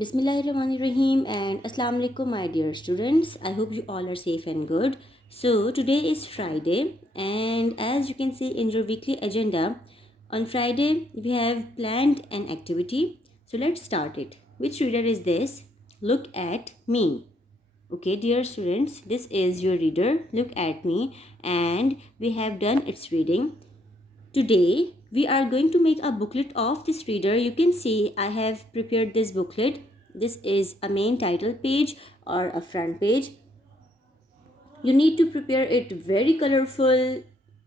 Bismillahirrahmanirrahim and Assalamu alaikum, my dear students. I hope you all are safe and good. So today is Friday, and as you can see in your weekly agenda, on Friday we have planned an activity. So let's start it. Which reader is this? Look at me. Okay, dear students, this is your reader. Look at me, and we have done its reading. Today we are going to make a booklet of this reader. You can see I have prepared this booklet. This is a main title page or a front page. You need to prepare it very colorful.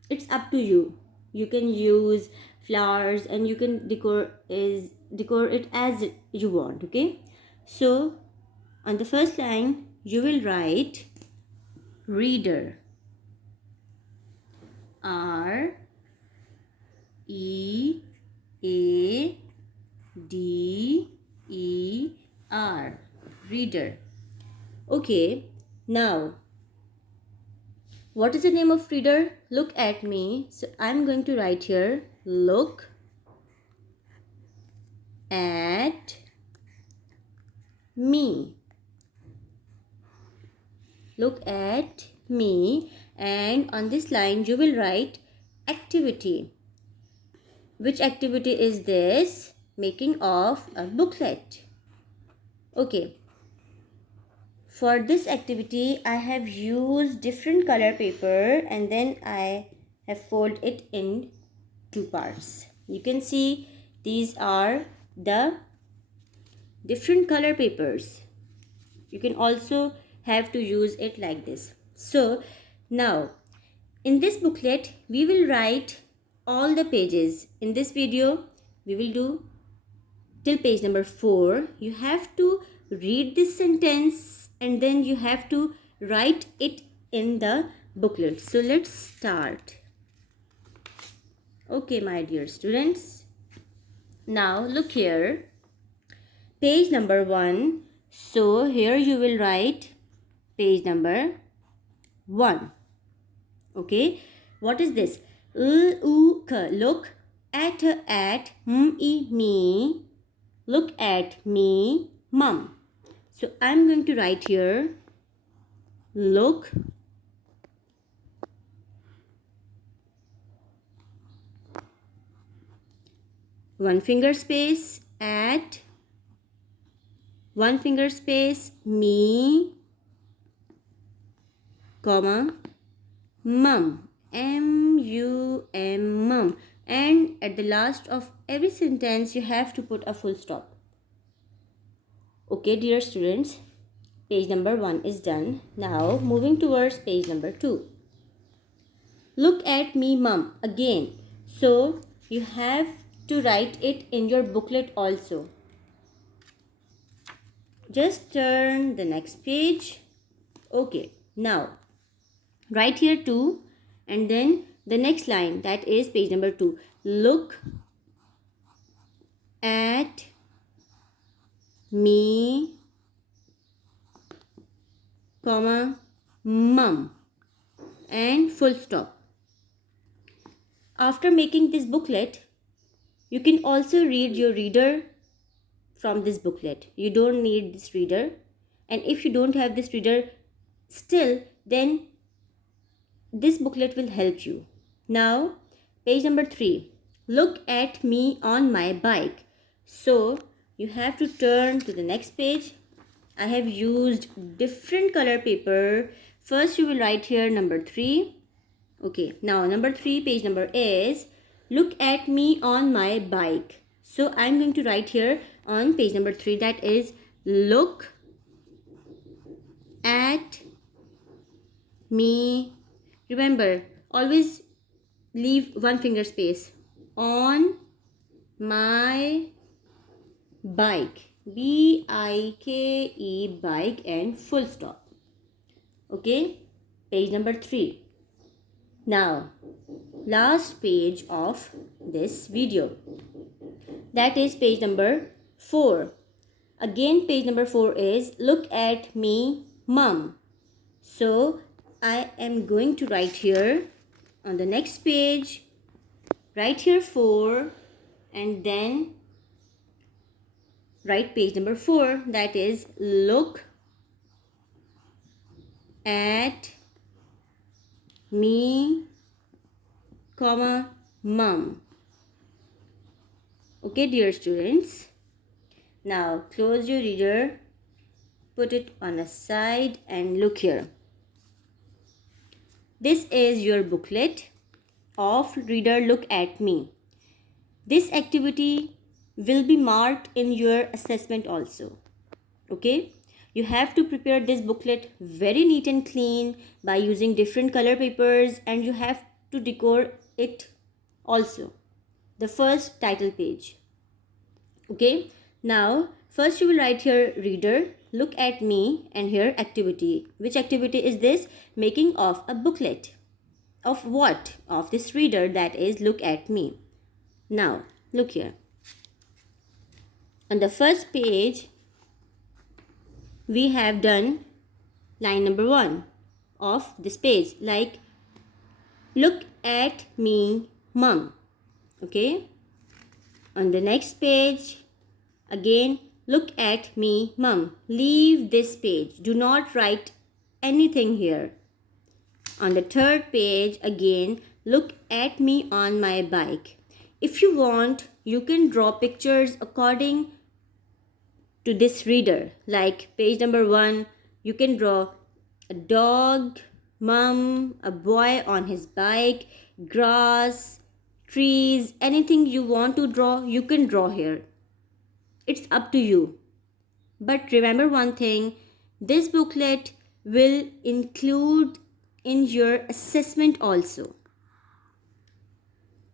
It's up to you. You can use flowers and you can decor it as you want. Okay, so on the first line you will write reader. R E A D E R, reader. Okay, now what is the name of reader? Look at me. So I'm going to write here, look at me. Look at me, and on this line you will write activity. Which activity is this? Making of a booklet. Okay, for this activity I have used different color paper and then I have folded it in two parts. You can see these are the different color papers. You can also have to use it like this. So now in this booklet we will write all the pages. In this video we will do till page number 4. You have to read this sentence and then you have to write it in the booklet. So let's start. Okay, my dear students. Now look here. Page number 1. So here you will write page number 1. Okay. What is this? Look at me. Look at me, mom. So I'm going to write here, look one finger space at one finger space me, comma, mum, M-U-M, mum. And at the last of every sentence you have to put a full stop. Okay, dear students, page number 1 is done. Now moving towards page number 2. Look at me, mum, again. So you have to write it in your booklet also. Just turn the next page. Okay, now write here 2 and then the next line, that is page number 2. Look at me, comma, mum, and full stop. After making this booklet, you can also read your reader from this booklet. You don't need this reader, and if you don't have this reader still, then this booklet will help you. Now page number 3. Look at me on my bike. So you have to turn to the next page. I have used different color paper. First you will write here number 3. Okay, now number 3 page number is look at me on my bike. So I'm going to write here on page number 3, that is look at me. Remember, always leave one finger space on my bike, B-I-K-E, bike, and full stop. Okay, page number 3. Now last page of this video, that is page number 4. Again page number 4 is look at me, mum. So I am going to write here on the next page, write here 4 and then write page number 4, that is look at me, comma, mum. Okay, dear students. Now close your reader, put it on a side and look here. This is your booklet of reader look at me. This activity will be marked in your assessment also. Okay, you have to prepare this booklet very neat and clean by using different color papers, and you have to decor it also. The first title page. Okay, now first you will write here reader look at me, and here activity. Which activity is this? Making of a booklet. Of what? Of this reader, that is look at me. Now look here. On the first page we have done line number 1 of this page, like look at me, mum. Okay, on the next page again look at me, mum. Leave this page, do not write anything here. On the third page again look at me on my bike. If you want, you can draw pictures according to this reader. Like page number 1, you can draw a dog, mum, a boy on his bike, grass, trees, anything you want to draw, you can draw here. It's up to you. But remember one thing, this booklet will include in your assessment also.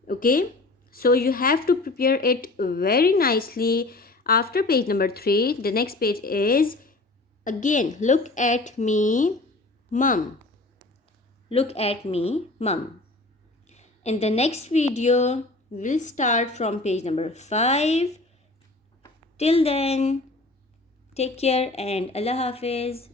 Okay, so you have to prepare it very nicely. After page number 3, the next page is again look at me, mum. Look at me, mum. In the next video, we'll start from page number 5. Till then, take care and Allah Hafiz.